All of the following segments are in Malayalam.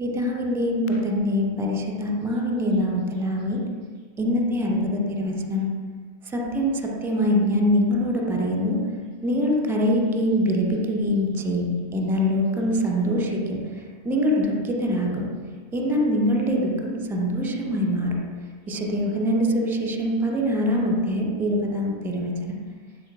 പിതാവിന്റെയും പുത്രന്റെയും പരിശുദ്ധാത്മാവിന്റെ നാമത്തിൽ ആമീൻ. ഇന്നത്തെ അത്ഭുത തിരുവചനം. സത്യം സത്യമായി ഞാൻ നിങ്ങളോട് പറയുന്നു നിങ്ങൾ കരയുകയും വിലപിക്കുകയും ചെയ്യും എന്നാൽ ലോകം സന്തോഷിക്കും നിങ്ങൾ ദുഃഖിതരാകും എന്നാൽ നിങ്ങളുടെ ദുഃഖം സന്തോഷമായി മാറും. വിശുദ്ധ യോഹന്നാന്റെ സുവിശേഷം പതിനാറാം അധ്യായം ഇരുപതാം തിരുവചനം.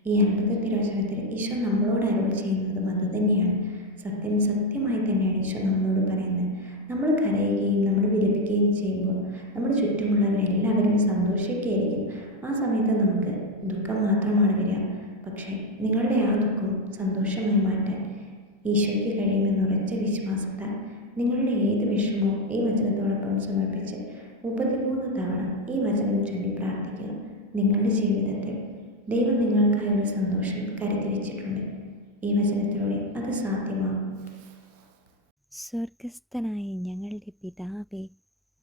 ഈ അത്ഭുത തിരുവചനത്തിൽ ഈശോ നമ്മളോട് അരുൾ ചെയ്യുന്നതും അതുതന്നെയാണ്. സത്യം സത്യമായി തന്നെയാണ് ഈശോ നമ്മളോട് പറയുന്നത് നമ്മൾ കരയുകയും നമ്മൾ വിലപിക്കുകയും ചെയ്യുമ്പോൾ നമ്മുടെ ചുറ്റുമുള്ളവർ എല്ലാവരും സന്തോഷിക്കുകയായിരിക്കും. ആ സമയത്ത് നമുക്ക് ദുഃഖം മാത്രമാണ് വരിക. പക്ഷേ നിങ്ങളുടെ ആ ദുഃഖം സന്തോഷമായി മാറ്റാൻ ഈശോയ്ക്ക് കഴിയുമെന്ന് ഉറച്ച വിശ്വാസത്താൽ നിങ്ങളുടെ ഏത് വിഷമവും ഈ വചനത്തോടൊപ്പം സമർപ്പിച്ച് മുപ്പത്തിമൂന്ന് തവണ ഈ വചനം ചൊല്ലി പ്രാർത്ഥിക്കുക. നിങ്ങളുടെ ജീവിതത്തിൽ ദൈവം നിങ്ങൾക്കായി ഒരു സന്തോഷം കരുതി വെച്ചിട്ടുണ്ട്. ഈ വചനത്തിലൂടെ അത് സാധ്യമാകും. സ്വർഗസ്ഥനായ ഞങ്ങളുടെ പിതാവേ